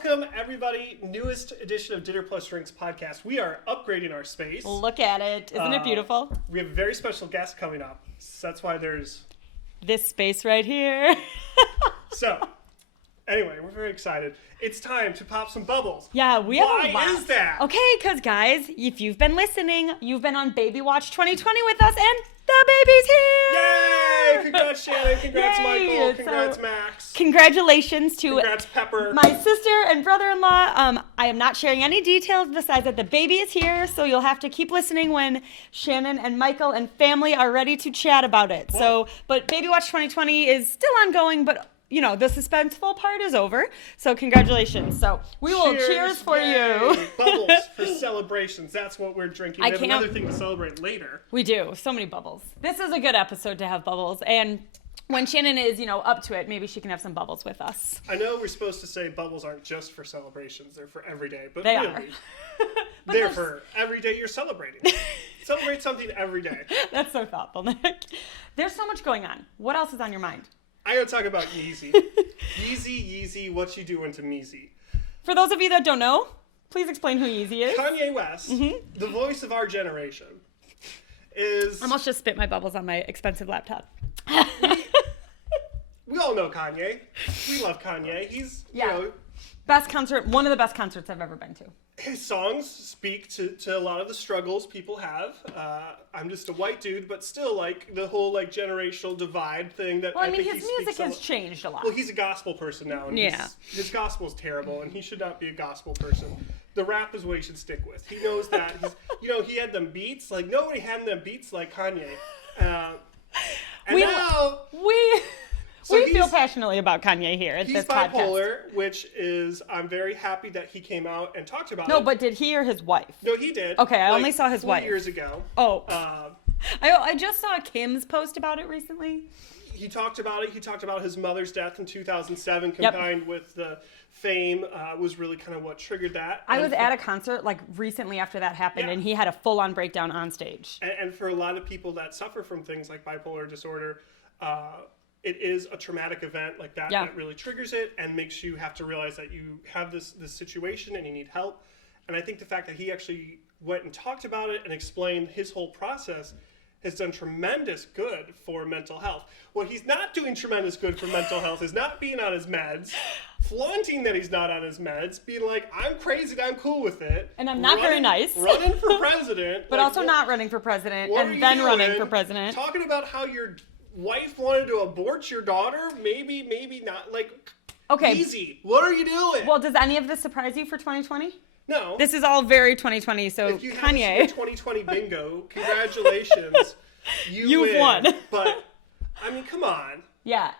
Welcome, everybody. Newest edition of Dinner Plus Drinks podcast. We are upgrading our space. Look at it. Isn't it beautiful? We have a very special guest coming up. So that's why there's... this space right here. So, anyway, we're very excited. It's time to pop some bubbles. Yeah, we have a lot. Why is that? Okay, because guys, if you've been listening, you've been on Baby Watch 2020 with us, and the baby's here! Yay! Congrats, Shannon. Congrats, Yay! Michael. Congrats, Max. Congratulations to Congrats, Pepper. my sister and brother-in-law. I am not sharing any details besides that the baby is here, so you'll have to keep listening when Shannon and Michael and family are ready to chat about it. Whoa. But Baby Watch 2020 is still ongoing, but you know, the suspenseful part is over. So congratulations. So we will cheers for you. Bubbles for celebrations. That's what we're drinking. We have another thing to celebrate later. We do. So many bubbles. This is a good episode to have bubbles. And when Shannon is, up to it, maybe she can have some bubbles with us. I know we're supposed to say bubbles aren't just for celebrations. They're for every day. But they really, are. They're for every day you're celebrating. Celebrate something every day. That's so thoughtful, Nick. There's so much going on. What else is on your mind? I gotta talk about Yeezy. Yeezy, what you doing to Meezy? For those of you that don't know, please explain who Yeezy is. Kanye West, the voice of our generation, is... I almost just spit my bubbles on my expensive laptop. We all know Kanye. We love Kanye. He's, best concert, one of the best concerts I've ever been to. His songs speak to a lot of the struggles people have. I'm just a white dude, but still, the whole, generational divide thing that I think his music has changed a lot. Well, he's a gospel person now, and his gospel is terrible, and he should not be a gospel person. The rap is what he should stick with. He knows that. He had them beats. Nobody had them beats like Kanye. We feel passionately about Kanye here at this podcast. He's bipolar, which is, I'm very happy that he came out and talked about it. No, but did he or his wife? No, he did. Okay, I only saw his 4 wife. years ago. Oh. I just saw Kim's post about it recently. He talked about it. He talked about his mother's death in 2007 combined with the fame was really kind of what triggered that. I was at a concert recently after that happened, and he had a full-on breakdown on stage. And for a lot of people that suffer from things like bipolar disorder, it is a traumatic event like that that really triggers it and makes you have to realize that you have this situation and you need help. And I think the fact that he actually went and talked about it and explained his whole process has done tremendous good for mental health. What he's not doing tremendous good for mental health is not being on his meds, flaunting that he's not on his meds, being like, I'm crazy and I'm cool with it. And I'm not very nice. Running for president. But also not running for president and then running for president. Talking about how your wife wanted to abort your daughter? Maybe not. Okay. Easy. What are you doing? Well, does any of this surprise you for 2020? No. This is all very 2020, so if you Kanye. Have 2020 bingo, congratulations. You've won. But, come on. Yeah,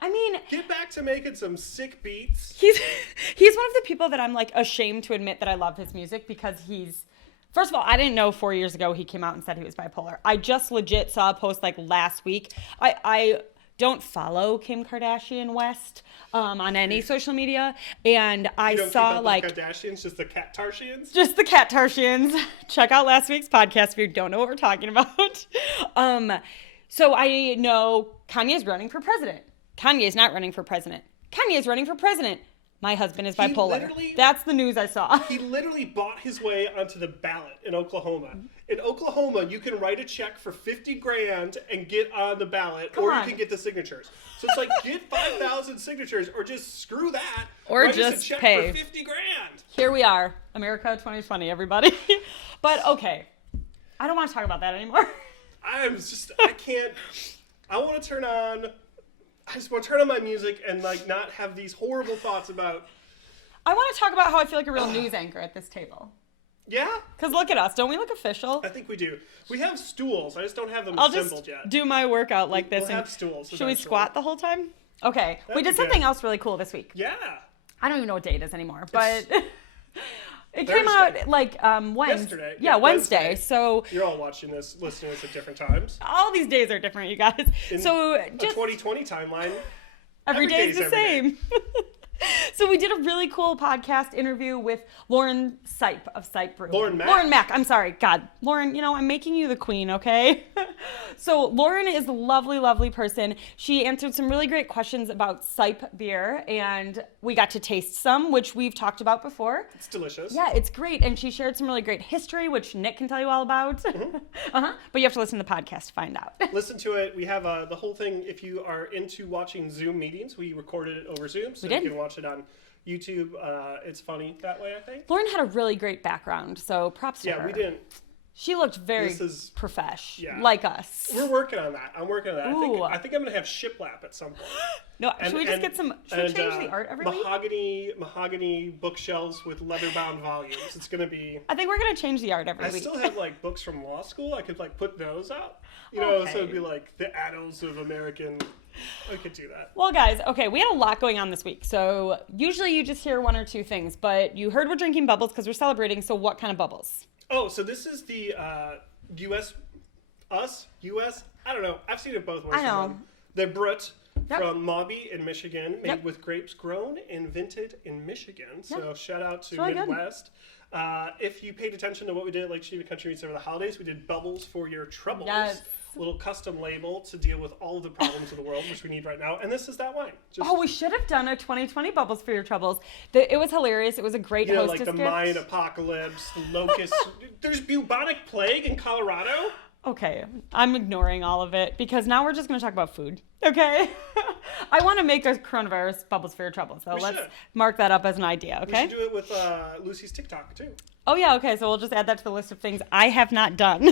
get back to making some sick beats. He's one of the people that I'm ashamed to admit that I love his music because first of all, I didn't know 4 years ago he came out and said he was bipolar. I just legit saw a post last week. I don't follow Kim Kardashian West on any social media, and I saw the Kardashians, just the Cat-Tarshians? Just the Cat-Tarshians. Check out last week's podcast if you don't know what we're talking about. So I know Kanye's running for president. Kanye's not running for president. Kanye's running for president. My husband is bipolar. That's the news I saw. He literally bought his way onto the ballot in Oklahoma. In Oklahoma, you can write a check for $50,000 and get on the ballot, you can get the signatures. So it's get 5,000 signatures, or just screw that. Or write just us a check pay. For $50,000. Here we are, America 2020, everybody. But okay, I don't want to talk about that anymore. I just want to turn on my music and not have these horrible thoughts about... I want to talk about how I feel like a real news anchor at this table. Yeah? Because look at us. Don't we look official? I think we do. We have stools. I just don't have them assembled yet. I'll just do my workout like this. We'll have stools. Should we squat the whole time? Okay. We did something else really cool this week. Yeah. I don't even know what day it is anymore, but... It came out Wednesday. Yesterday. Yeah, Wednesday. So you're all watching this, listening to this at different times. All these days are different, you guys. In so just 2020 timeline. Every day is the same. So we did a really cool podcast interview with Lauren Sipe of Sipe Brewing. Lauren Mack. I'm sorry. God, Lauren, I'm making you the queen, okay? So Lauren is a lovely, lovely person. She answered some really great questions about Sipe beer, and we got to taste some, which we've talked about before. It's delicious. Yeah, it's great. And she shared some really great history, which Nick can tell you all about. But you have to listen to the podcast to find out. Listen to it. We have the whole thing. If you are into watching Zoom meetings, we recorded it over Zoom, so you can watch it on YouTube. It's funny that way, I think. Lauren had a really great background, so props to her. Yeah, we didn't. She looked very profesh, yeah. like us. We're working on that. I'm working on that. Ooh. I think I'm going to have shiplap at some point. No, should we just get some, should we change the art every week? Mahogany bookshelves with leather-bound volumes. It's going to be... I think we're going to change the art every week. I still have, books from law school. I could, put those up. Okay. So it'd be, the annals of American... I could do that. Well, guys, okay, we had a lot going on this week. So usually you just hear one or two things, but you heard we're drinking bubbles because we're celebrating. So what kind of bubbles? Oh, so this is the U.S. I don't know. I've seen it both ways. I know. The Brut from Mobby in Michigan, made with grapes grown and vinted in Michigan. So shout out to really Midwest. If you paid attention to what we did at Lake Geneva Country Meets over the holidays, we did bubbles for your troubles. Yes. A little custom label to deal with all of the problems of the world, which we need right now. And this is that wine. We should have done a 2020 Bubbles for Your Troubles. It was hilarious. It was a great hostess the gift. Mayan apocalypse, the locusts. There's bubonic plague in Colorado. Okay, I'm ignoring all of it because now we're just going to talk about food. Okay? I want to make a coronavirus Bubbles for Your Troubles. So let's mark that up as an idea, okay? We should do it with Lucy's TikTok, too. Oh, yeah, okay. So we'll just add that to the list of things I have not done.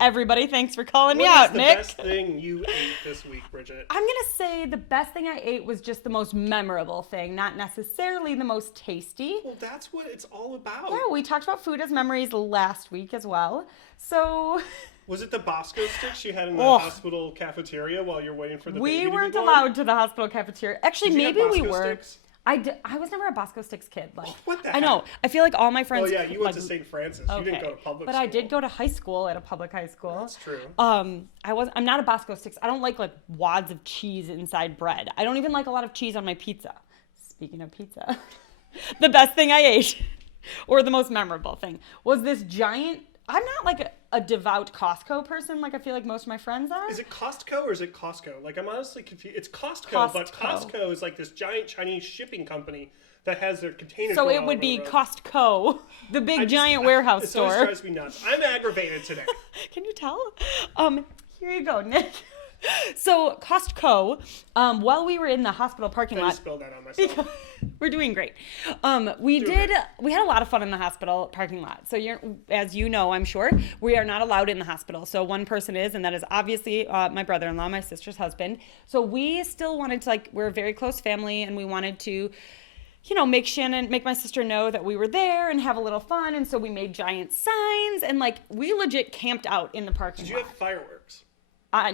Everybody, thanks for calling me out, Nick. What is the best thing you ate this week, Bridget? I'm going to say the best thing I ate was just the most memorable thing, not necessarily the most tasty. Well, that's what it's all about. Yeah, we talked about food as memories last week as well. So... Was it the Bosco sticks you had in the hospital cafeteria while you're waiting for the baby to be born? We weren't allowed to the hospital cafeteria. Actually, maybe we were. Sticks? I was never a Bosco Sticks kid. What the heck? I know. I feel like all my friends... Oh, yeah, you went to St. Francis. You didn't go to public school. But I did go to high school at a public high school. That's true. I'm not a Bosco Sticks. I don't like wads of cheese inside bread. I don't even like a lot of cheese on my pizza. Speaking of pizza, the best thing I ate, or the most memorable thing, was this giant... I'm not a devout Costco person like I feel like most of my friends are. Is it Costco or is it Costco? I'm honestly confused. It's Costco, but Costco is this giant Chinese shipping company that has their containers. So it would be Costco, the big giant warehouse store. It drives me nuts. I'm aggravated today. Can you tell? Here you go, Nick. So Costco, while we were in the hospital parking lot, spilled that on myself. We're doing great. We had a lot of fun in the hospital parking lot. So as you know, I'm sure, we are not allowed in the hospital. So one person is, and that is obviously my brother-in-law, my sister's husband. So we still wanted to, we're a very close family, and we wanted to, make my sister know that we were there and have a little fun. And so we made giant signs, and we legit camped out in the parking lot. Did you have fireworks?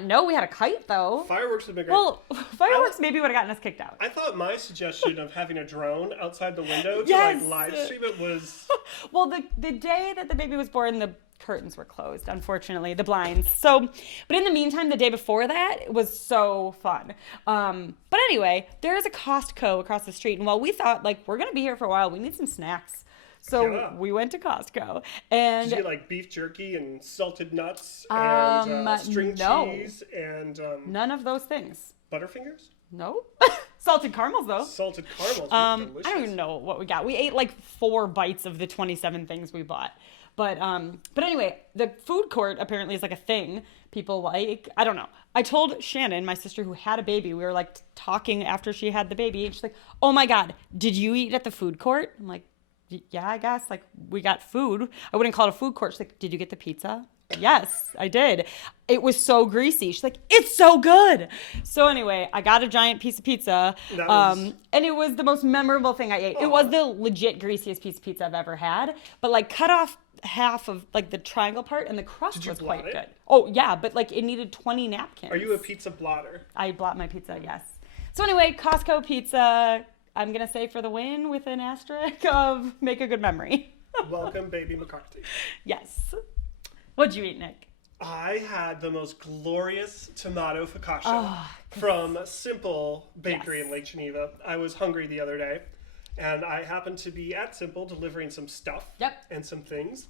No, we had a kite, though. Fireworks would be great. Well, fireworks maybe would have gotten us kicked out. I thought my suggestion of having a drone outside the window to live stream it was... Well, the day that the baby was born, the curtains were closed, unfortunately, the blinds. So, but in the meantime, the day before that, it was so fun. But anyway, there is a Costco across the street, and while we thought, we're going to be here for a while, we need some snacks. So we went to Costco, and did you get beef jerky and salted nuts and string cheese and none of those things. Butterfingers? No. Salted caramels though. Salted caramels. Delicious. I don't even know what we got. We ate 4 bites of the 27 things we bought. But anyway, the food court apparently is a thing people like. I don't know. I told Shannon, my sister who had a baby, we were talking after she had the baby, and she's like, "Oh my God, did you eat at the food court?" I'm like, yeah, I guess. We got food. I wouldn't call it a food court. She's like, did you get the pizza? Yes, I did. It was so greasy. She's like, it's so good. So anyway, I got a giant piece of pizza. And it was the most memorable thing I ate. It was the legit greasiest piece of pizza I've ever had. But cut off half of the triangle part, and the crust was quite good. Oh yeah, but it needed 20 napkins. Are you a pizza blotter? I blot my pizza, yes. So anyway, Costco pizza, I'm going to say for the win with an asterisk of make a good memory. Welcome, baby McCarthy. Yes. What'd you eat, Nick? I had the most glorious tomato focaccia from Simple Bakery in Lake Geneva. I was hungry the other day. and I happened to be at Simple delivering some stuff Yep. and some things.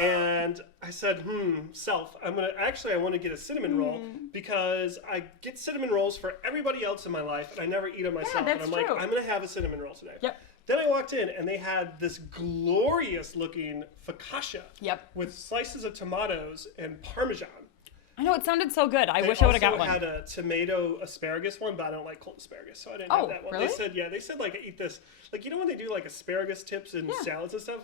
And I said, self, I want to get a cinnamon roll because I get cinnamon rolls for everybody else in my life and I never eat them myself. that's and I'm true. like, I'm going to have a cinnamon roll today. Yep. Then I walked in and they had this glorious looking focaccia Yep. with slices of tomatoes and Parmesan. I know, it sounded so good. I They wish I would have got also one. had a tomato asparagus one, but I don't like cold asparagus, so I didn't Oh, have that one. really? They said like eat this, like you know when they do like asparagus tips in salads and stuff.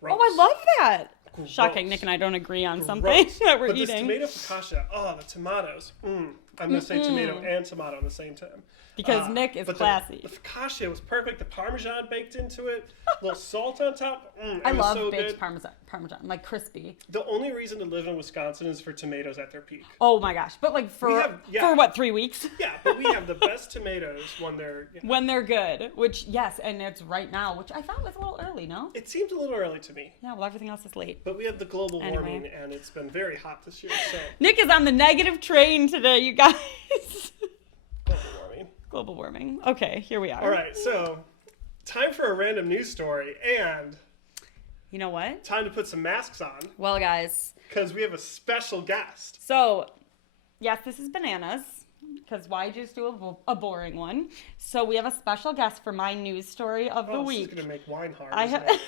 Gross. Oh, I love that. Gross. Shocking, Nick and I don't agree on something Gross. that we're but eating. This tomato focaccia, the tomatoes. I'm gonna say tomato and tomato at the same time. Because Nick is but classy. The focaccia was perfect. The Parmesan baked into it, a little salt on top. I love so baked good. Parmesan, like crispy. The only reason to live in Wisconsin is for tomatoes at their peak. Oh my gosh! But like for what, 3 weeks? Yeah, but we have the best tomatoes when they're when they're good. Which yes, and it's right now, which I thought was a little early. No? It seems a little early to me. Yeah. Well, everything else is late. But we have the global Anyway. warming, and it's been very hot this year. So Nick is on the negative train today, you guys. global warming. Global warming. Okay, here we are. All right, so time for a random news story, and You know what? time to put some masks on Well, guys. because we have a special guest. So, yes, this is bananas. Because why just do a boring one? So we have a special guest for my news story of the This week. is gonna make wine hard. I isn't ha- it?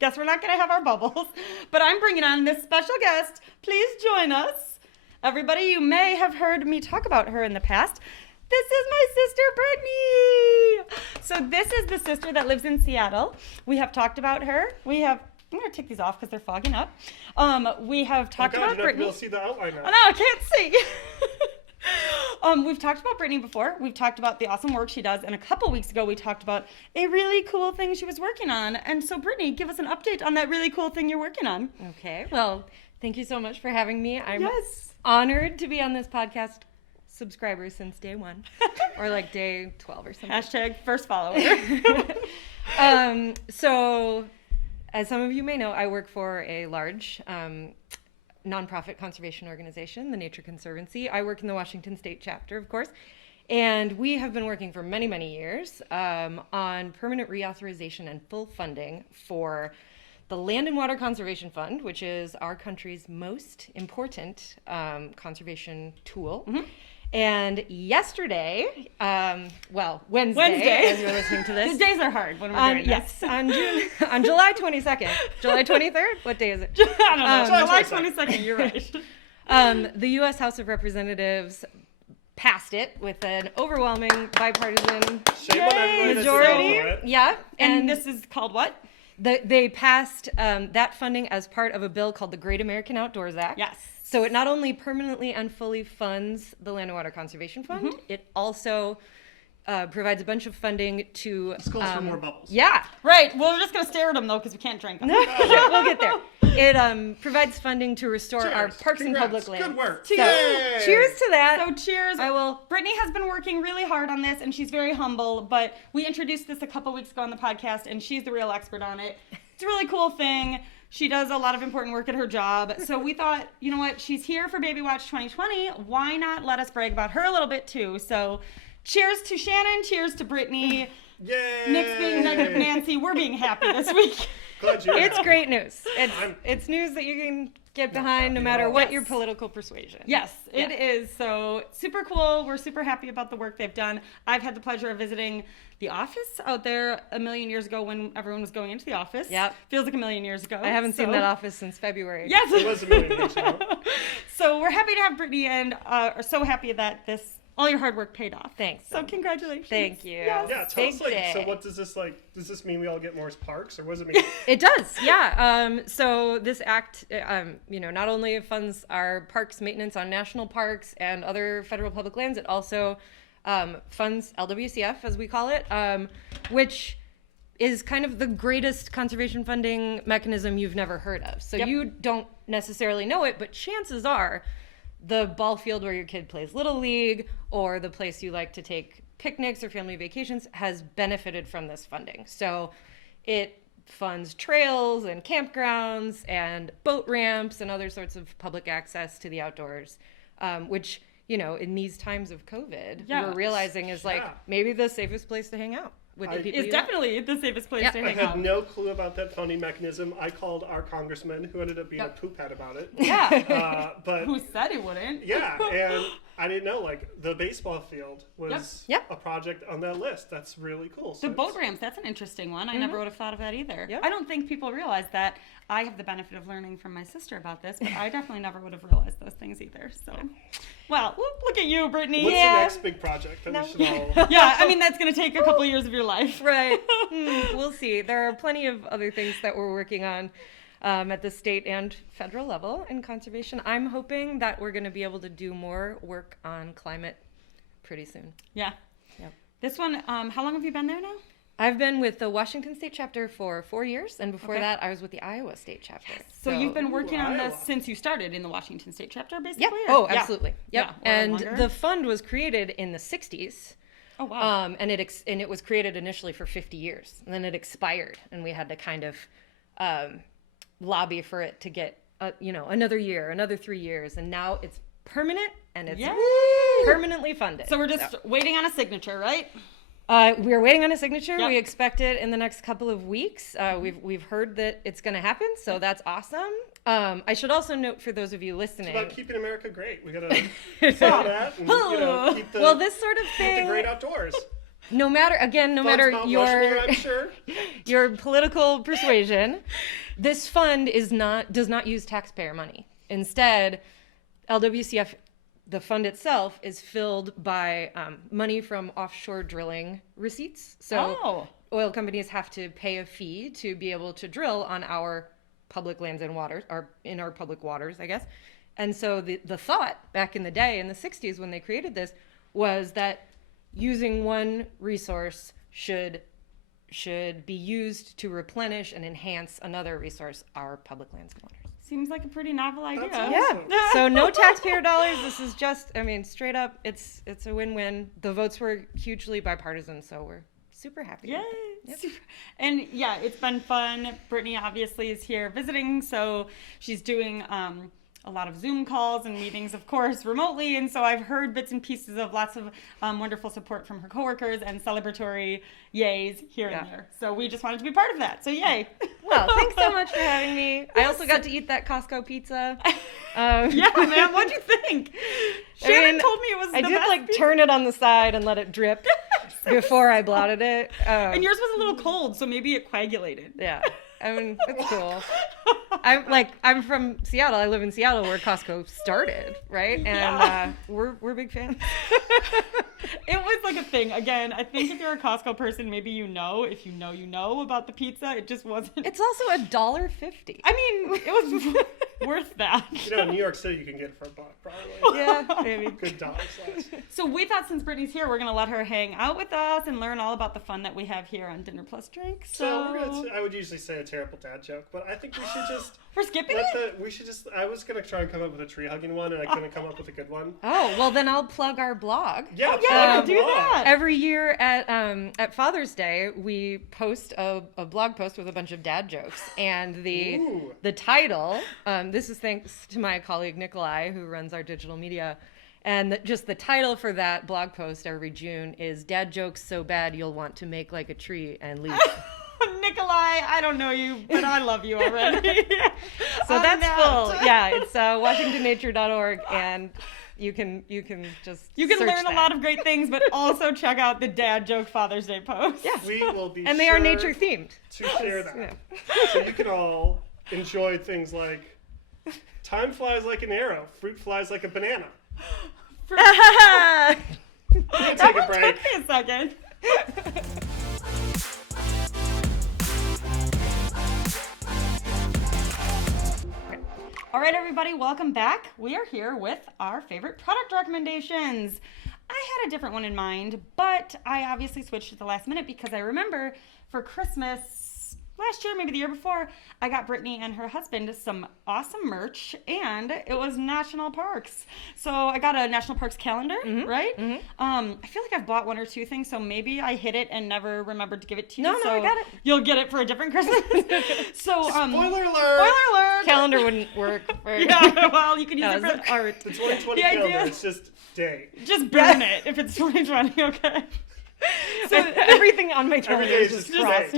Guess we're not going to have our bubbles, but I'm bringing on this special guest. Please join us. Everybody, you may have heard me talk about her in the past. This is my sister, Brittany. So this is the sister that lives in Seattle. We have talked about her. I'm going to take these off because they're fogging up. We have talked God, about you're not Brittany. gonna be able to see the outline now. Oh, no, I can't see. We've talked about Brittany before. We've talked about the awesome work she does. And a couple weeks ago, we talked about a really cool thing she was working on. And so, Brittany, give us an update on that really cool thing you're working on. Okay, well, thank you so much for having me. I'm Yes. honored to be on this podcast. Subscribers since day 1 or like day 12 or something. Hashtag first follower. So, as some of you may know, I work for a large nonprofit conservation organization, the Nature Conservancy. I work in the Washington State chapter, of course. And we have been working for many, many years on permanent reauthorization and full funding for the Land and Water Conservation Fund, which is our country's most important conservation tool. Mm-hmm. And yesterday, Wednesday, as you're listening to this. These days are hard when we're doing Yes, on July 22nd. July 23rd? What day is it? I don't know. July July 22nd, you're right. The U.S. House of Representatives passed it with an overwhelming bipartisan Shame on everybody that's majority. for it. Yeah, And this is called what? they passed that funding as part of a bill called the Great American Outdoors Act. Yes. So it not only permanently and fully funds the Land and Water Conservation Fund, it also provides a bunch of funding to... This calls for more bubbles. Yeah. Right. Well, we're just going to stare at them, though, because we can't drink them. We'll get there. It provides funding to restore our Cheers. parks and Congrats. public land. Good work. So, Yay. cheers to that. So cheers. I will... Brittany has been working really hard on this, and she's very humble, but we introduced this a couple weeks ago on the podcast, and she's the real expert on it. It's a really cool thing. She does a lot of important work at her job. So we thought, you know what? She's here for Baby Watch 2020. Why not let us brag about her a little bit, too? So cheers to Shannon. Cheers to Brittany. Yay! Nick's being negative Nancy. We're being happy this week. Glad you're It's happy. great news. It's news that you can get behind no matter what your political persuasion. Yes, it is. So super cool. We're super happy about the work they've done. I've had the pleasure of visiting the office out there a million years ago when everyone was going into the office. Yep. Feels like a million years ago. I haven't seen that office since February. Yes. It was a million years ago. So we're happy to have Brittany and are so happy that all your hard work paid off. Thanks. So congratulations. Thank you. Yes. Yeah, tell Big us, like, day. so what does this mean we all get more parks, or what does it mean? It does, yeah. So this act, not only funds our parks maintenance on national parks and other federal public lands, it also funds LWCF, as we call it, which is kind of the greatest conservation funding mechanism you've never heard of. So you don't necessarily know it, but chances are the ball field where your kid plays Little League or the place you like to take picnics or family vacations has benefited from this funding. So it funds trails and campgrounds and boat ramps and other sorts of public access to the outdoors, which, in these times of COVID, we're realizing is maybe the safest place to hang out. with the people It's you definitely the safest place to I hang had out. no clue about that funding mechanism. I called our congressman, who ended up being a poop head about it. Yeah. But Who said he wouldn't? yeah, and I didn't know, like, the baseball field was Yep. a project on that list. That's really cool. So The boat ramps, that's an interesting one. I never would have thought of that either. Yep. I don't think people realize that. I have the benefit of learning from my sister about this, but I definitely never would have realized those things either. So, well, look at you, Brittany. What's the next big project that we should all... Yeah, I mean, that's going to take a couple years of your life. Right. We'll see. There are plenty of other things that we're working on at the state and federal level in conservation. I'm hoping that we're going to be able to do more work on climate pretty soon. Yeah. Yep. This one, how long have you been there now? I've been with the Washington State chapter for 4 years, and before Okay. that, I was with the Iowa State chapter. So you've been working on this Iowa. since you started in the Washington State chapter, basically? Yeah. or- Oh, absolutely. Yep. Yeah, or And longer? the fund was created in the 60s. Oh, wow. And it was created initially for 50 years, and then it expired, and we had to kind of lobby for it to get another year, another 3 years, and now it's permanent and it's Yay! permanently funded. So we're just waiting on a signature, right? We're waiting on a signature. Yep. We expect it in the next couple of weeks. We've heard that it's going to happen, so that's awesome. I should also note for those of you listening. It's about keeping America great. We gotta say that and, keep the, Well, this sort of keep the thing, great outdoors. no matter Funds not Rushmore, I'm sure. your political persuasion, this fund does not use taxpayer money. Instead, LWCF, the fund itself, is filled by money from offshore drilling receipts. So oil companies have to pay a fee to be able to drill on our public lands and waters, or in our public waters, I guess. And so the thought back in the day, in the 60s, when they created this, was that using one resource should be used to replenish and enhance another resource, our public lands and waters. Seems like a pretty novel idea. That's Yeah. awesome. So no taxpayer dollars. This is just, straight up, it's a win-win. The votes were hugely bipartisan, so we're super happy. Yay. with it. And yeah, it's been fun. Brittany obviously is here visiting, so she's doing a lot of Zoom calls and meetings, of course, remotely. And so I've heard bits and pieces of lots of wonderful support from her coworkers and celebratory yays here and there. So we just wanted to be part of that. So yay. Well, thanks so much for having me. I also got to eat that Costco pizza. Yeah, man. What'd you think? Shannon told me it was I the did best pizza. turn it on the side and let it drip before I blotted it. And yours was a little cold, so maybe it coagulated. Yeah. It's cool. I'm from Seattle. I live in Seattle where Costco started, right? And we're big fans. It was like a thing. Again, I think if you're a Costco person, maybe you know. If you know about the pizza, it just wasn't. It's also $1.50. I mean, it was worth that. In New York City, you can get it for $1, probably. Yeah, maybe. Good dollar slice. So we thought since Brittany's here, we're going to let her hang out with us and learn all about the fun that we have here on Dinner Plus Drinks. So I would usually say a terrible dad joke, but I think we should just... We're skipping it? I was going to try and come up with a tree hugging one, and I couldn't come up with a good one. Oh, well, then I'll plug our blog. Yeah, Yeah, do that. Every year at Father's Day, we post a blog post with a bunch of dad jokes, and the title. This is thanks to my colleague Nikolai, who runs our digital media, and just the title for that blog post every June is "Dad Jokes So Bad You'll Want to Make Like a Tree and Leave." Nikolai, I don't know you, but I love you already. So that's full. Yeah, it's WashingtonNature.org, and you can just search learn that. a lot of great things, but also check out the Dad Joke Father's Day post. Yeah. We will be And they are nature themed. to share that. Yeah. So you can all enjoy things like time flies like an arrow, fruit flies like a banana. We'll take a break. Took me a second. All right, everybody, welcome back. We are here with our favorite product recommendations. I had a different one in mind, but I obviously switched at the last minute because I remember for Christmas last year, maybe the year before, I got Brittany and her husband some awesome merch, and it was national parks. So I got a national parks calendar, right? Mm-hmm. I feel like I've bought one or two things, so maybe I hid it and never remembered to give it to you. No, so I got it. You'll get it for a different Christmas. So, Spoiler alert! Spoiler alert! Calendar wouldn't work. Yeah, well, you can use No, it it's for art. The 2020 The idea- calendar, it's just day. Just burn it if it's 2020, okay? So everything on my calendar Every day is is just crossed.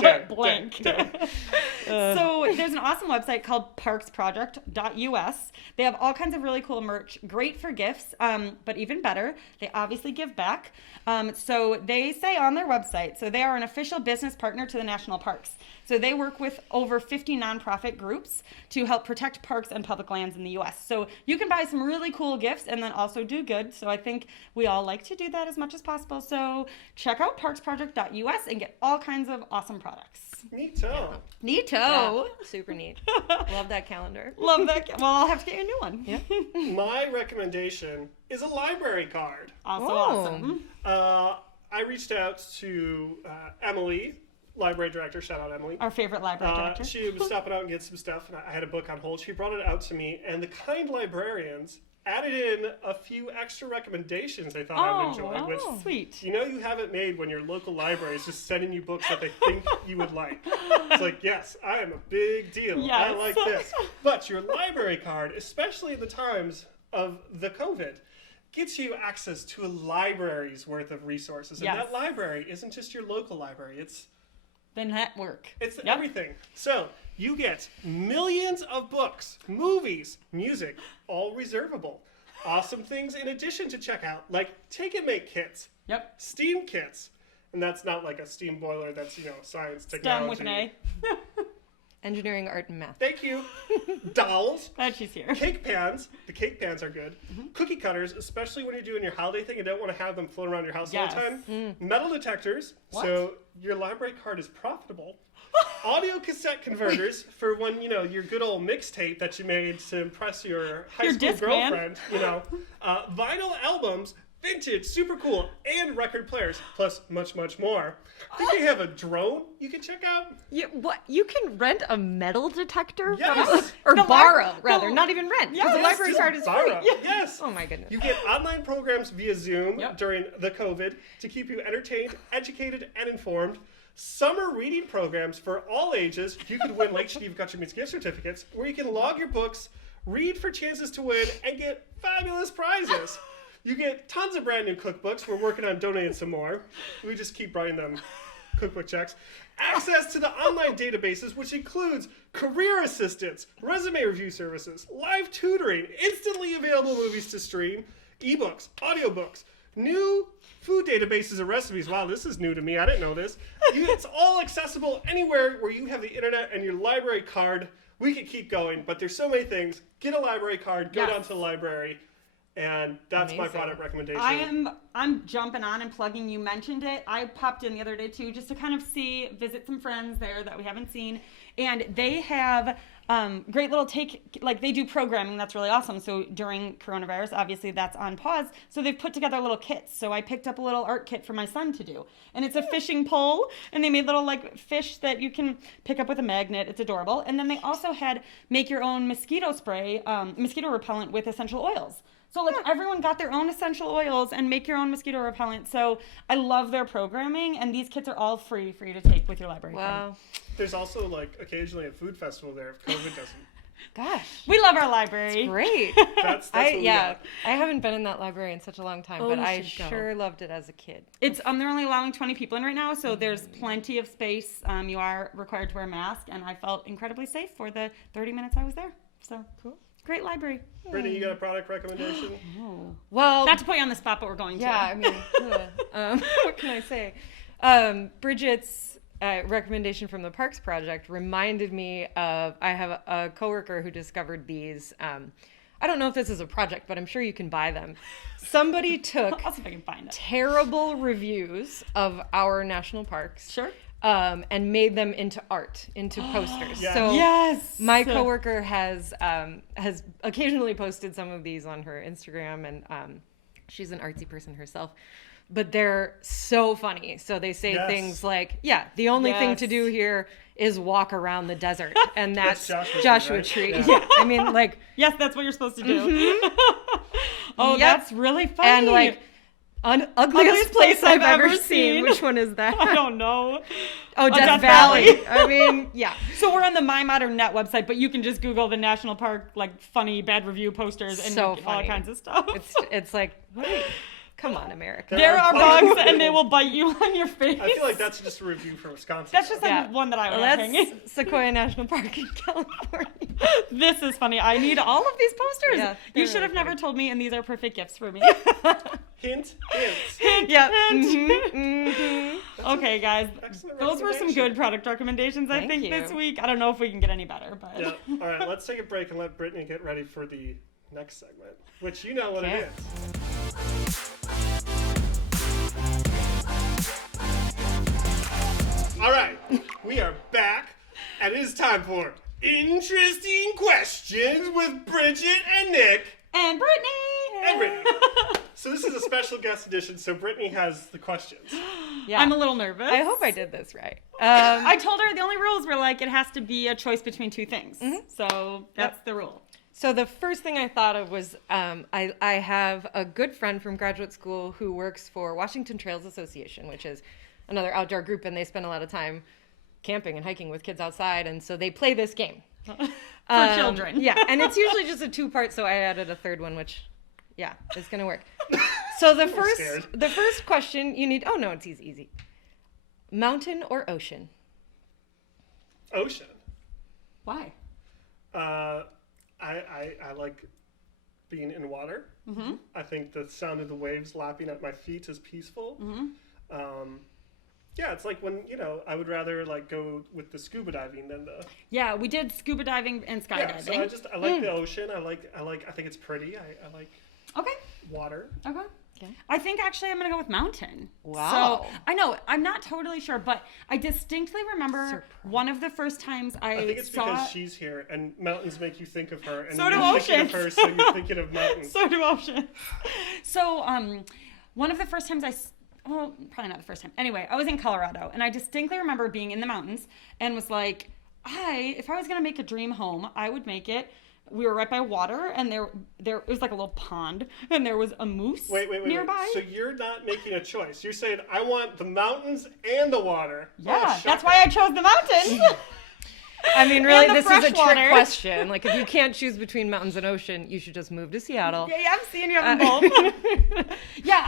just blank. So there's an awesome website called parksproject.us. They have all kinds of really cool merch, great for gifts, but even better, they obviously give back. So they say on their website, so they are an official business partner to the national parks. So they work with over 50 nonprofit groups to help protect parks and public lands in the U.S. So you can buy some really cool gifts and then also do good. So I think we all like to do that as much as possible. So check out parksproject.us and get all kinds of awesome products. Neato. Neato. Yeah, super neat. Love that calendar. Love that. Well, I'll have to get you a new one. Yeah. My recommendation is a library card. Also Oh. awesome. I reached out to Emily, library director. Shout out Emily. Our favorite library director. She was stopping out and get some stuff, and I had a book on hold. She brought it out to me, and the kind librarians added in a few extra recommendations they thought I would enjoy. Which, Sweet. you know, you have it made when your local library is just sending you books that they think you would like. It's like, yes, I am a big deal. Yes. I like this. But your library card, especially in the times of the COVID, gets you access to a library's worth of resources. And Yes. that library isn't just your local library. It's The network. it's Yep. everything. So you get millions of books, movies, music, all reservable. Awesome things in addition to check out, like take and make kits, Yep. steam kits. And that's not like a steam boiler, that's, science, STEM technology. with an A. Engineering, art, and math. Thank you. Dolls. Glad she's here. Cake pans. The cake pans are good. Cookie cutters, especially when you're doing your holiday thing and don't want to have them floating around your house all the Yes. time. Metal detectors, so your library card is profitable. Audio cassette converters for when, your good old mixtape that you made to impress your high Your school Discman. girlfriend, vinyl albums, vintage, super cool, and record players, plus much, much more. I think they have a drone you can check out. What? You can rent a metal detector? Yes. Or The borrow, li- rather. the- Not even rent. Because the Yes, library just card is borrow. free. Yes. Oh my goodness. You get online programs via Zoom Yep. during the COVID to keep you entertained, educated, and informed. Summer reading programs for all ages. You could win Lake Geneva Country Meets gift certificates, where you can log your books, read for chances to win, and get fabulous prizes. You get tons of brand new cookbooks. We're working on donating some more. We just keep writing them cookbook checks. Access to the online databases, which includes career assistance, resume review services, live tutoring, instantly available movies to stream, ebooks, audiobooks, new food databases and recipes. Wow, this is new to me. I didn't know this. It's all accessible anywhere where you have the internet and your library card. We could keep going, but there's so many things. Get a library card, go Yes. down to the library, and that's my Amazing. product recommendation. I'm jumping on and plugging. You mentioned it. I popped in the other day too, just to kind of visit some friends there that we haven't seen, and they have great little they do programming that's really awesome. So during coronavirus, obviously that's on pause. So they've put together little kits. So I picked up a little art kit for my son to do, and it's a fishing pole, and they made little fish that you can pick up with a magnet. It's adorable. And then they also had make your own mosquito spray, mosquito repellent with essential oils. So everyone got their own essential oils and make your own mosquito repellent. So I love their programming, and these kits are all free for you to take with your library card. Wow. There's also occasionally a food festival there if COVID doesn't. Gosh. We love our library. Great. That's what we got. I haven't been in that library in such a long time, Oh, but you I should go. sure loved it as a kid. It's they're only allowing 20 people in right now, so there's plenty of space. You are required to wear a mask, and I felt incredibly safe for the 30 minutes I was there. So cool. Great library. Brittany, you got a product recommendation? Well, Not to put you on the spot, but we're going to. yeah, I mean, what can I say? Bridget's recommendation from the Parks Project reminded me of, I have a coworker who discovered these. I don't know if this is a project, but I'm sure you can buy them. Somebody took I'll see if I can find it. terrible reviews of our national parks. Sure. And made them into art, into posters. Yes. So Yes. my coworker has occasionally posted some of these on her Instagram, and she's an artsy person herself. But they're so funny. So they say Yes. things like, the only thing Yes. to do here is walk around the desert. And that's That's Joshua Tree, Tree. right? Yeah. I mean, Yes, that's what you're supposed to do. Oh, Yep. that's really funny. and ugliest place I've ever seen. Which one is that? I don't know. Oh, Death Death Valley. Valley. I mean, yeah. So we're on the My Modern Net website, but you can just Google the national park funny bad review posters and So all funny. kinds of stuff. It's like, what? Come on, America. There are bugs, and they will bite you on your face. I feel like that's just a review from Wisconsin. That's just like one that I would have hanging. That's Sequoia National Park in California. This is funny. I need all of these posters. Yeah, you they're should have really never told me, and these are perfect gifts for me. Hint, hint. Hint, Yep. hint. Okay, guys. Excellent Those were some recommendation. good product recommendations, I Thank think, you. this week. I don't know if we can get any better, but... Yeah. All right, let's take a break and let Brittany get ready for the next segment, which you know what Okay. it is. All right, we are back, and it is time for Interesting Questions with Bridget and Nick. And Brittany! And Brittany. So this is a special guest edition, so Brittany has the questions. Yeah. I'm a little nervous. I hope I did this right. I told her the only rules were like, it has to be a choice between two things. Mm-hmm. So that's the rule. So the first thing I thought of was I have a good friend from graduate school who works for Washington Trails Association, which is another outdoor group, and they spend a lot of time camping and hiking with kids outside, and so they play this game. For children. Yeah, and it's usually just a two-part, so I added a third one, which, yeah, is going to work. So the first question you need, oh no, it's easy. Mountain or ocean? Ocean. Why? I like being in water. Mm-hmm. I think the sound of the waves lapping at my feet is peaceful. Mm-hmm. Yeah, it's like when, I would rather like go with the scuba diving than the... Yeah, we did scuba diving and skydiving. Yeah, so I like the ocean. I think it's pretty. I like Okay. water. Okay. Okay. I think actually I'm going to go with mountain. Wow. So I know, I'm not totally sure, but I distinctly remember Surprise. one of the first times I think it's saw... because she's here and mountains make you think of her. And So do you're thinking of oceans. her, so you're thinking of mountains. So do oceans. So one of the first times well, probably not the first time. Anyway, I was in Colorado, and I distinctly remember being in the mountains and was like, if I was going to make a dream home, I would make it. We were right by water, and there it was like a little pond, and there was a moose Wait. nearby. So you're not making a choice. You're saying, I want the mountains and the water. Yeah, Oh, that's why I chose the mountains. I mean, really, And the this is a trick freshwater. question. Like, if you can't choose between mountains and ocean, you should just move to Seattle. Yeah, I'm seeing you have them both. Yeah,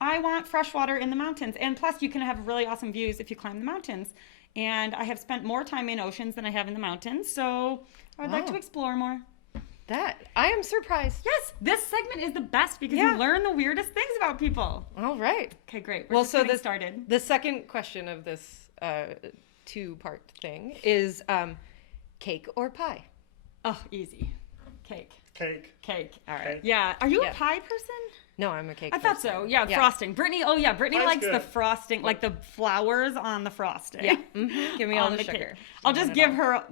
I want fresh water in the mountains. And plus, you can have really awesome views if you climb the mountains. And I have spent more time in oceans than I have in the mountains. So I'd like to Wow. explore more. I am surprised. Yes, this segment is the best because Yeah. you learn the weirdest things about people. All right. Okay, great. We're just getting started. The second question of this two-part thing is cake or pie? Oh, easy. Cake. Cake. All right. Yeah. Are you Yeah. a pie person? No, I'm a cake I thought person. so. Yeah, frosting. Brittany, Brittany Pie's likes the good. frosting, like the flowers on the frosting. Yeah. Mm-hmm. Give me all On the the sugar. cake. I'll just give her.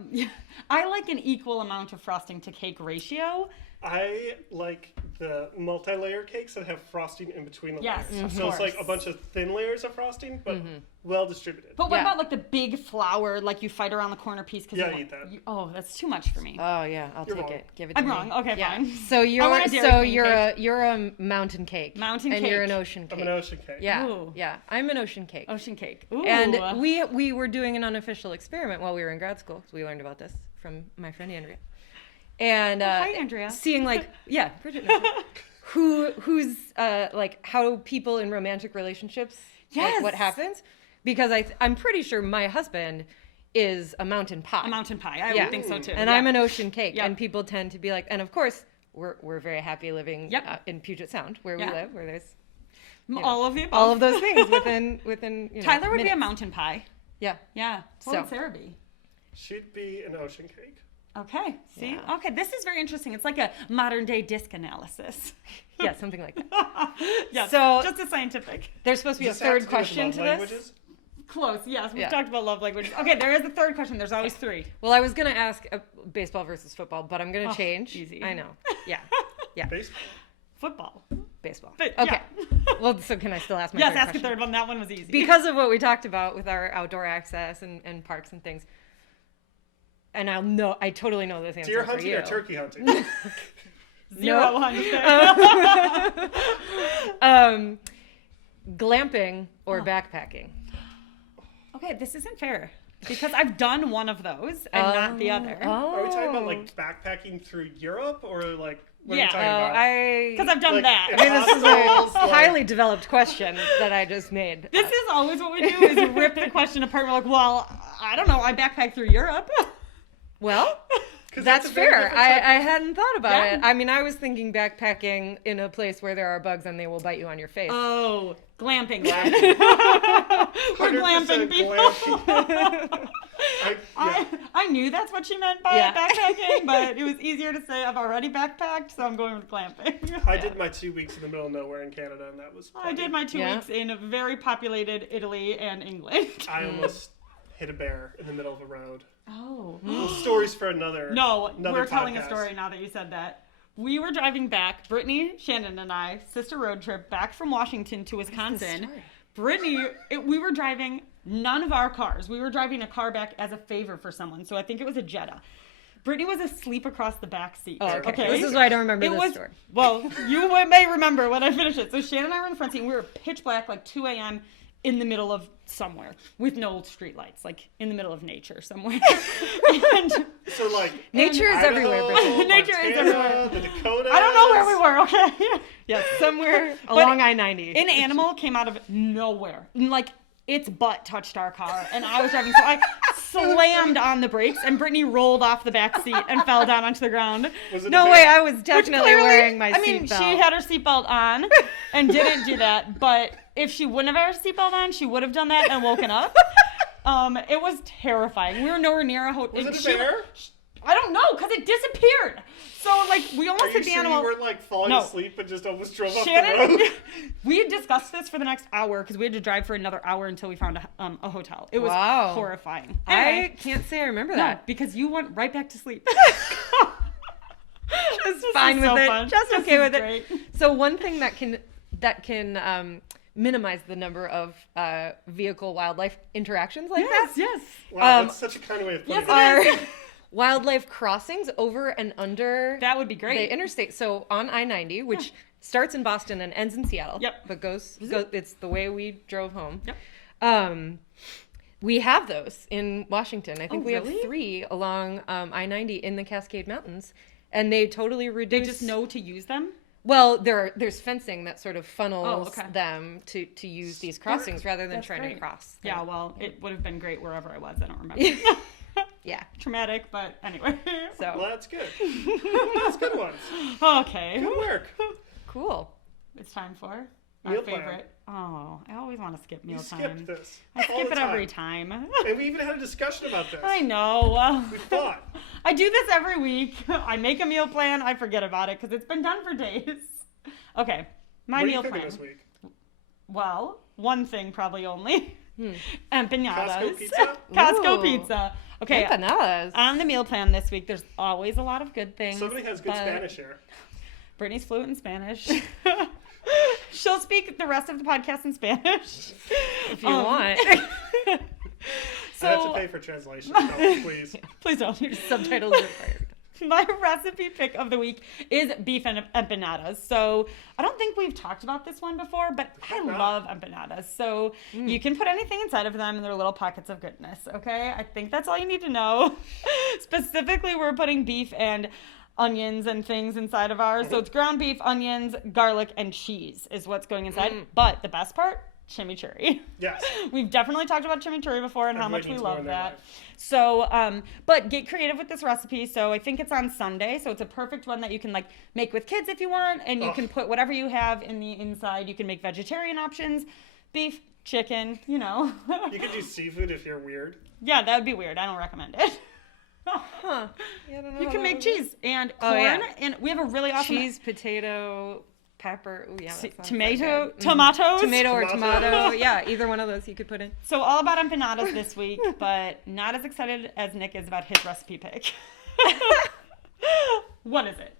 I like an equal amount of frosting to cake ratio. I like the multi-layer cakes that have frosting in between the Yes, layers. of So it's like a course. bunch of thin layers of frosting, but well distributed. But what Yeah. about like the big flour, like you fight around the corner piece? Cause Yeah, you I eat that. Oh, that's too much for me. Oh yeah, I'll You're take wrong. it. Give it to I'm me. wrong. Okay, Yeah. fine. So want a Dairy Queen you're a mountain cake. Mountain and you're cake. an ocean cake. I'm an ocean cake. Yeah. Ooh. Yeah. I'm an ocean cake. Ocean cake. Ooh. And we were doing an unofficial experiment while we were in grad school. So we learned about this from my friend Andrea. And hi, Andrea. seeing Bridget knows who's like how people in romantic relationships Yes. what happens, because I'm pretty sure my husband is a mountain pie. A mountain pie. I Yeah. would think so too. And Yeah. I'm an ocean cake. Yep. And people tend to be like, and of course we're very happy living Yep. in Puget Sound where we Yeah. live, where there's all of the above. all of those things within Tyler would be a minutes. mountain pie. Yeah. Yeah. What So- would Sarah be? She'd be an ocean cake. Okay. See? Yeah. Okay, this is very interesting. It's like a modern day disc analysis. Yeah, something like that. Yeah. So- just a scientific. There's supposed to be a Does this have third do with question love to languages? this. Close. Yes, we've Yeah. talked about love languages. Okay, there is a third question. There's always three. Well, I was gonna ask baseball versus football, but I'm gonna Oh, change. easy. I know. Yeah. Yeah. Baseball. Football. Baseball. But, Okay. yeah. Well, so can I still ask my Yes, third ask question? a third one. That one was easy. Because of what we talked about with our outdoor access and parks and things. And I totally know this answer Deer for hunting you. or turkey hunting? Zero No. hunting. Glamping or backpacking. Okay, this isn't fair because I've done one of those and not the other. Are we talking about like backpacking through Europe or like what are we talking Yeah. about? Because I've done Like, that. in I mean, this is a hostels, like- highly developed question that I just made. This is always what we do is rip the question apart. We're like, well, I don't know. I backpacked through Europe. Well, 'Cause that's a very fair. different type I hadn't thought about Yeah. it. I mean, I was thinking backpacking in a place where there are bugs and they will bite you on your face. Oh, glamping. Glamping. We're glamping 100% people. glamping. I knew that's what she meant by Yeah. backpacking, but it was easier to say I've already backpacked, so I'm going with glamping. I did my 2 weeks in the middle of nowhere in Canada, and that was I funny. did my 2 Yeah. weeks in a very populated Italy and England. I almost hit a bear in the middle of a road. Oh. Well, stories for another. No, another we're telling a podcast. story now that you said that. We were driving back, Brittany, Shannon, and I, sister road trip back from Washington to Wisconsin. Brittany, we were driving none of our cars. We were driving a car back as a favor for someone, so I think it was a Jetta. Brittany was asleep across the back seat. Oh, okay. This is why I don't remember this story. Well, you may remember when I finish it. So Shannon and I were in the front seat, and we were pitch black, like 2 a.m., in the middle of somewhere with no street lights, like in the middle of nature somewhere. and So like Nature is Idaho, everywhere, Bridget. Nature is Montana, everywhere. The Dakotas. I don't know where we were, okay? Yes, somewhere along I-90. An animal came out of nowhere. Like, its butt touched our car, and I was driving, so I slammed on the brakes, and Brittany rolled off the back seat and fell down onto the ground. Was it a No bear? way, I was Which definitely clearly- wearing my I mean, seatbelt. she had her seatbelt on and didn't do that, but if she wouldn't have had her seatbelt on, she would have done that and woken up. It was terrifying. We were nowhere near a hotel. Was it a bear? I don't know, because it disappeared. So, like, we Are almost you hit the sure animal. you weren't like falling No. asleep and just almost drove off the Shannon, road? we had discussed this for the next hour because we had to drive for another hour until we found a hotel. It was Wow. horrifying. I Anyway, can't say I remember no, that. because you went right back to sleep. Just fine with it. Fun. Just This okay is with great. it. So one thing that can minimize the number of vehicle wildlife interactions like that Yes. Wow, that's such a kind of way of putting Yes, it. are wildlife crossings over and under That would be the great. interstate. So on I-90, which starts in Boston and ends in Seattle. Yep. But goes it's the way we drove home. Yep. We have those in Washington. I think Oh, we have really? 3 along I-90 in the Cascade Mountains, and they totally reduce. They just know to use them? Well, there's fencing that sort of funnels okay. them to use these crossings rather than That's trying great. to cross. Yeah, them. well, it would have been great wherever I was. I don't remember. Yeah. Traumatic, but anyway. So Well, that's good. That's good ones. Okay. Good work. cool. It's time for our Meal plan. favorite. Oh, I always want to skip You mealtime. skipped this. I all skip the it time. every time. And we even had a discussion about this. I know. We fought. I do this every week. I make a meal plan. I forget about it because it's been done for days. Okay, my What are meal you cooking plan. this week? Well, one thing probably only. Empanadas. Costco pizza? Costco Ooh. pizza. Okay. Empanadas. On the meal plan this week, there's always a lot of good things. Somebody has good but Spanish here. Brittany's fluent in Spanish. She'll speak the rest of the podcast in Spanish. If you want. So, I have to pay for translation, so please. please don't. Subtitles are required. My recipe pick of the week is beef and empanadas. So I don't think we've talked about this one before, but I not. love empanadas. So you can put anything inside of them and they're little pockets of goodness, okay? I think that's all you need to know. Specifically, we're putting beef and onions and things inside of ours. So it's ground beef, onions, garlic, and cheese is what's going inside. But the best part, chimichurri. Yes. We've definitely talked about chimichurri before and how Everybody much we needs more love in their that. life. So, but get creative with this recipe. So I think it's on Sunday. So it's a perfect one that you can like make with kids if you want. And you can put whatever you have in the inside. You can make vegetarian options, beef, chicken, you know. You could do seafood if you're weird. Yeah, that would be weird. I don't recommend it. Huh. Yeah, I don't know You how can that make would cheese and corn. Oh, yeah. And we have a really awesome Cheese, potato, pepper. Ooh, yeah, that sounds tomato, good. tomatoes. Tomato or Tomato. tomato. Yeah, either one of those you could put in. So all about empanadas this week, but not as excited as Nick is about his recipe pick. What is it?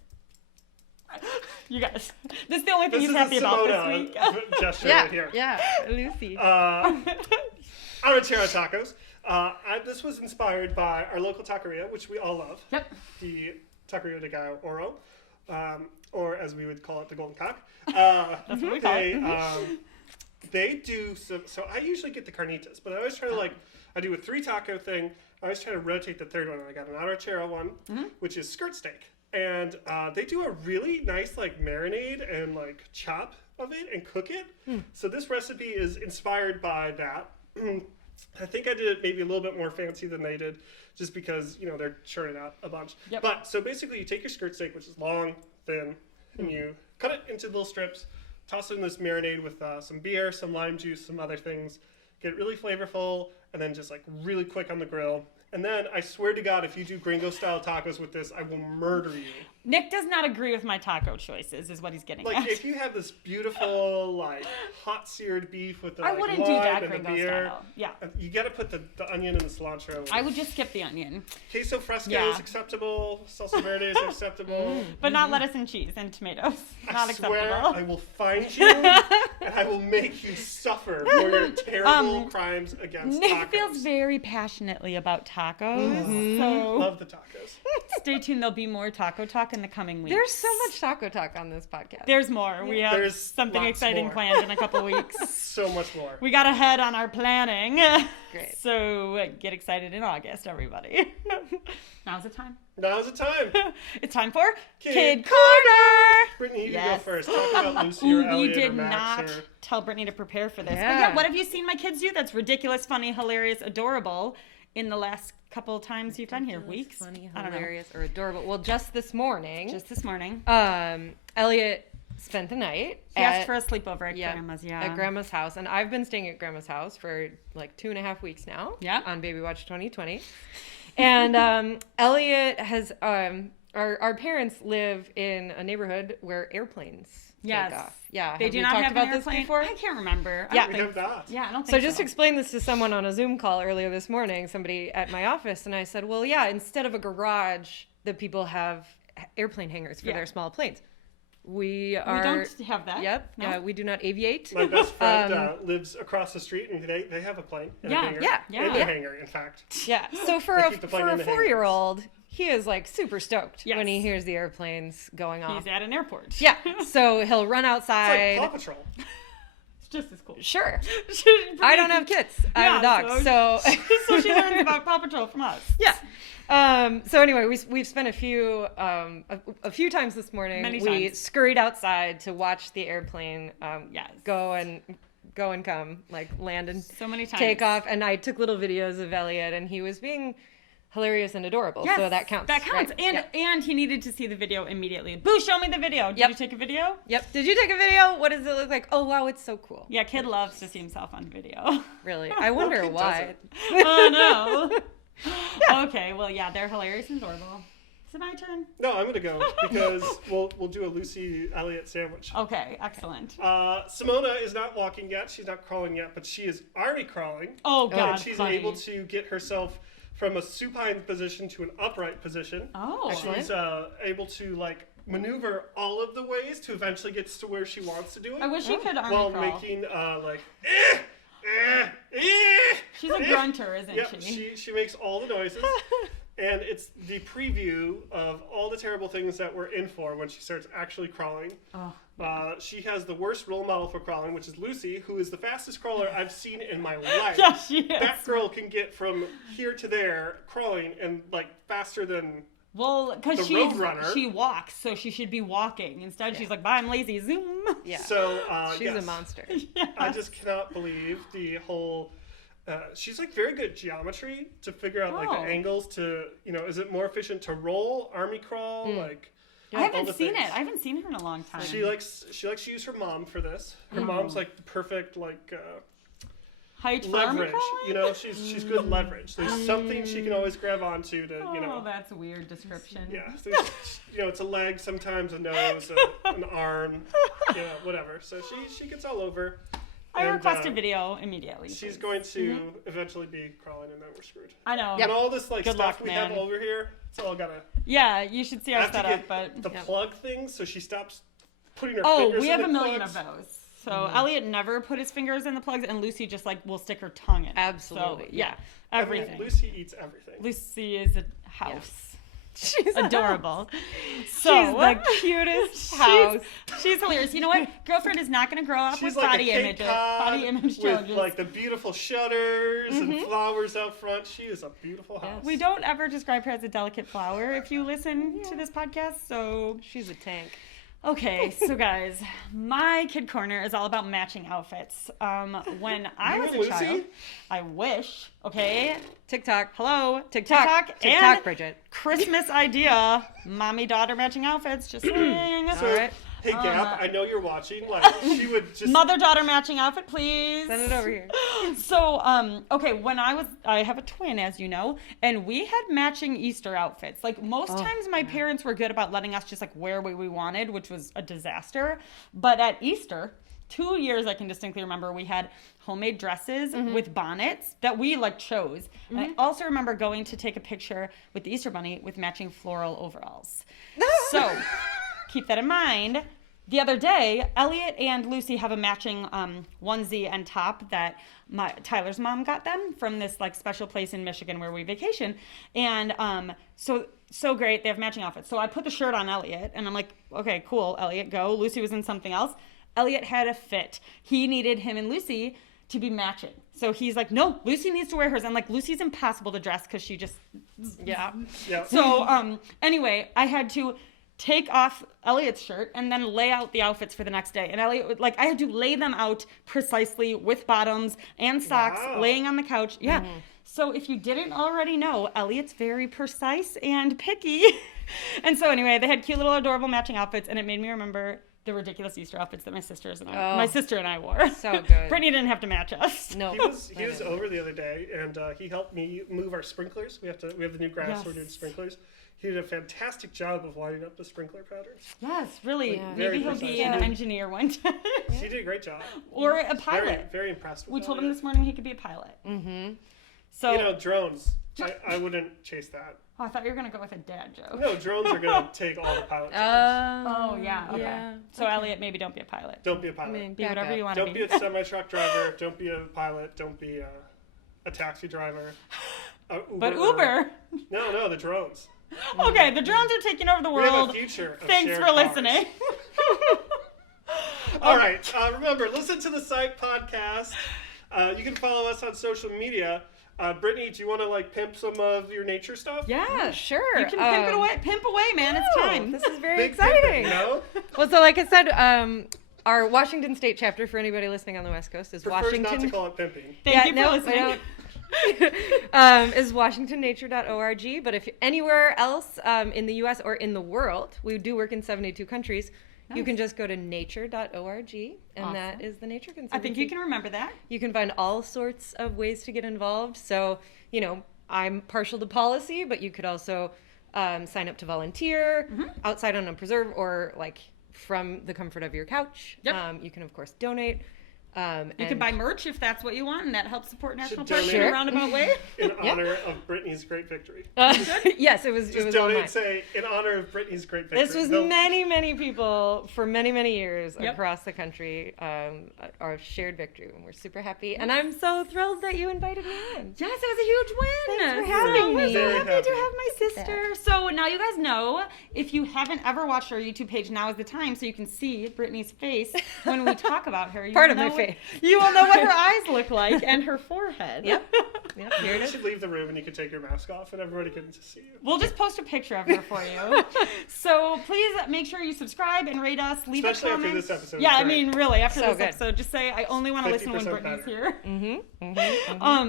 You guys, this is the only thing This he's is happy a about this Simona week. gesture Yeah, right here. yeah, Lucy. Arachera tacos. This was inspired by our local taqueria, which we all love. Yep. The Taqueria de Gallo Oro, or as we would call it, the Golden Cock. That's what we call it. They do so I usually get the carnitas, but I always try to like I do a 3 taco thing. I always try to rotate the third one. And I got an arrachera one, which is skirt steak. And they do a really nice like marinade and like chop of it and cook it. So this recipe is inspired by that. I think I did it maybe a little bit more fancy than they did, just because, you know, they're churning out a bunch. Yep. But so basically you take your skirt steak, which is long, thin, and you cut it into little strips, toss it in this marinade with some beer, some lime juice, some other things, get it really flavorful, and then just like really quick on the grill. And then I swear to God, if you do gringo style tacos with this, I will murder you. Nick does not agree with my taco choices, is what he's getting Like at. if you have this beautiful like hot seared beef with the I like, wouldn't do lime that and the gringo beer, style. Yeah. you got to put the onion and the cilantro. I would just skip the onion. Queso fresco Yeah. is acceptable. Salsa verde is acceptable. But not lettuce and cheese and tomatoes. Not I swear acceptable. I will find you and I will make you suffer for your terrible crimes against Nick tacos. feels very passionately about tacos. So Love the tacos. stay tuned. There'll be more taco talk in the coming weeks. There's so much taco talk on this podcast. There's more. We have There's something lots exciting more. planned in a couple of weeks. So much more. We got ahead on our planning. Great. So get excited in August, everybody. Now's the time. Now's the time. It's time for Kid Corner. Brittany, you Yes. go first. Talk about Lucy Ooh, or we Elliot did or Max not or... tell Brittany to prepare for this. But Yeah. yeah, what have you seen my kids do that's ridiculous, funny, hilarious, adorable in the last couple of times you've been here? Weeks? Funny, I don't know. hilarious, or adorable. Well, just this morning, Just this morning. Elliot spent the night He asked for a sleepover at yeah, Grandma's, at Grandma's house, and I've been staying at Grandma's house for like 2.5 weeks now. Yeah. On Baby Watch 2020, and Elliot has our parents live in a neighborhood where airplanes Yes. take off. Yeah. They have do you not talked have about an this airplane? before? I can't remember. I Yeah. don't We think have not. Yeah, I don't So think just explained this to someone on a Zoom call earlier this morning, somebody at my office, and I said, well, yeah, instead of a garage that people have airplane hangers for Yeah. their small planes. We We are. don't have that. Yep. No? Yeah, we do not aviate. My best friend lives across the street, and they have a plane and Yeah, a hangar. yeah. And a hangar, in fact. Yeah. So for They a keep the plane in the 4-year-old, he is like super stoked Yes. when he hears the airplanes going off. He's at an airport. Yeah. So he'll run It's outside. like Paw Patrol. It's just as cool. Sure. I don't have kids. I have a dog. So so she learns about Paw Patrol from us. yeah. So anyway, we've spent a few times this morning. Many we times. scurried outside to watch the airplane Yes. go and come, like land and So many times. take off. And I took little videos of Elliot, and he was being hilarious and adorable. Yes, So that counts. That counts. right? And Yeah. and he needed to see the video immediately. Boo, show me the video. Did Yep. you take a video? Yep. Did you take a video? What does it look like? Oh wow, it's so cool. Yeah, kid loves to see himself on video. Really. I wonder kid why. Oh no. Okay, well yeah, they're hilarious and adorable. Is it my turn? No, I'm gonna go because we'll do a Lucy Elliot sandwich. Okay, excellent. Simona is not walking yet. She's not crawling yet, but she is already crawling. Oh god, And she's funny. able to get herself from a supine position to an upright position. Oh. And she's able to like maneuver all of the ways to eventually get to where she wants to do it. I wish you could arm while crawl. making like She's a grunter, isn't Yep, she? she makes all the noises. And it's the preview of all the terrible things that we're in for when she starts actually crawling. Oh. She has the worst role model for crawling, which is Lucy, who is the fastest crawler I've seen in my life. Yeah, she is. That girl can get from here to there crawling and like faster than... Well, because The Roadrunner. she walks, so she should be walking. Instead, she's like, bye, I'm lazy. Zoom. Yeah. So, She's a yes. monster. I just cannot believe the whole... she's like very good at geometry to figure out like Oh. the angles to, is it more efficient to roll, army crawl, like... I all haven't the seen things. it. I haven't seen her in a long time. She likes to use her mom for this. Her mom's like the perfect like Height for army leverage. crawling? She's good leverage. There's something she can always grab onto to Oh, that's a weird description. yeah. It's a leg, sometimes a nose, an arm, whatever. So she gets all over. I And, request a video immediately. She's please. going to eventually be crawling, and then we're screwed. I know. And all this like Good stuff luck, we have man. over here, it's all gotta. Yeah, you should see I our have to setup, get but the plug things so she stops putting her oh, fingers we in have the a million plugs. of those. So Elliot never put his fingers in the plugs, and Lucy just like will stick her tongue in. it. Absolutely, So, yeah, I mean, everything. Lucy eats everything. Lucy is a house. She's adorable. She's So the cutest house. She's hilarious. You know what? Girlfriend is not going to grow up She's with like body a image Cape Cod challenges. with like the beautiful shutters and flowers out front. She is a beautiful house. We don't ever describe her as a delicate flower if you listen to this podcast. So She's a tank. okay, so guys, my kid corner is all about matching outfits. When I You was and a Lucy? child, I wish. Okay, TikTok. hello, TikTok, and Bridget. Christmas idea, mommy daughter matching outfits. Just saying. All right. Hey Gap, I know you're watching. Like she would just Mother daughter matching outfit, please. Send it over here. So, okay, when I have a twin, as you know, and we had matching Easter outfits. Like most times my parents were good about letting us just like wear what we wanted, which was a disaster. But at Easter, 2 years I can distinctly remember, we had homemade dresses with bonnets that we like chose. And I also remember going to take a picture with the Easter bunny with matching floral overalls. So, keep that in mind. The other day, Elliot and Lucy have a matching onesie and top that Tyler's mom got them from this like special place in Michigan where we vacation. And so great. They have matching outfits. So I put the shirt on Elliot and I'm like, okay, cool, Elliot, go. Lucy was in something else. Elliot had a fit. He needed him and Lucy to be matching. So he's like, no, Lucy needs to wear hers. And like, Lucy's impossible to dress because she just, yeah. So anyway, I had to take off Elliot's shirt and then lay out the outfits for the next day. And Elliot, like, I had to lay them out precisely with bottoms and socks, laying on the couch. Yeah. So if you didn't already know, Elliot's very precise and picky. And so anyway, they had cute little adorable matching outfits, and it made me remember the ridiculous Easter outfits that my sister and I wore. So good. Brittany didn't have to match us. No. He was over the other day, and he helped me move our sprinklers. We have the new grass. Yes. We're doing sprinklers. He did a fantastic job of lining up the sprinkler patterns. Yes, really. Yeah. Maybe he'll Very be an precise. engineer one time. She did a great job. Or a pilot. Very impressed with We that. told him this morning he could be a pilot. Mm-hmm. So, You know, drones. I wouldn't chase that. I thought you were going to go with a dad joke. No, drones are going to take all the pilot jobs. Oh, yeah. Okay. Yeah. So, Elliot, maybe don't be a pilot. Don't be a pilot. I mean, Be whatever you want to Don't be. be a semi-truck driver. Don't be a pilot. Don't be a taxi driver. But Uber. No, the drones. Okay, the drones are taking over the We have a world. future of Thanks shared for cars. listening. All right. Remember, listen to the Site podcast. You can follow us on social media. Brittany, do you want to like pimp some of your nature stuff? Yeah, sure. You can pimp away, man. It's time. This is very Big exciting. pimping, no? Well, so like I said, our Washington State chapter, for anybody listening on the West Coast, is Prefers Washington. not to call it pimping. Thank you for no, listening. Is WashingtonNature.org. But if you're anywhere else in the U.S. or in the world, we do work in 72 countries. You can just go to nature.org, and Awesome. that is the Nature Conservancy. I think you can remember that. You can find all sorts of ways to get involved. So, you know, I'm partial to policy, but you could also sign up to volunteer outside on a preserve or like from the comfort of your couch. Yep. You can, of course, donate. You can buy merch if that's what you want, and that helps support national Should parks in donate. a roundabout way. In honor of Brittany's great victory. Yes, it was. Just it was all mine. donate, say, in honor of Brittany's great victory. This was No, many, many people for many, many years Yep. across the country. Our shared victory, and we're super happy. And I'm so thrilled that you invited me in. Yes, it was a huge win. Thanks for having We're me. so Very happy happy. to have my sister. So now you guys know, if you haven't ever watched our YouTube page, now is the time so you can see Brittany's face when we talk about her. You Part will of my know face. You will know what her eyes look like and her forehead. Yep. Yep. Here it You is. should leave the room and you can take your mask off and everybody can see you. We'll just post a picture of her for you. So please make sure you subscribe and rate us. Leave Especially a after comment. this episode. Yeah, I Great. mean, really, after So this good. episode, just say, I only want to listen when 50% Brittany's better.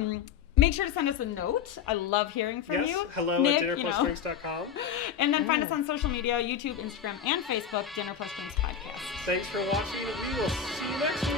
here. Make sure to send us a note. I love hearing from Yes, you. hello Nick, at you know. dinnerplusdrinks.com. And then find us on social media, YouTube, Instagram, and Facebook, Dinner Plus Drinks Podcast. Thanks for watching. We will see you next week.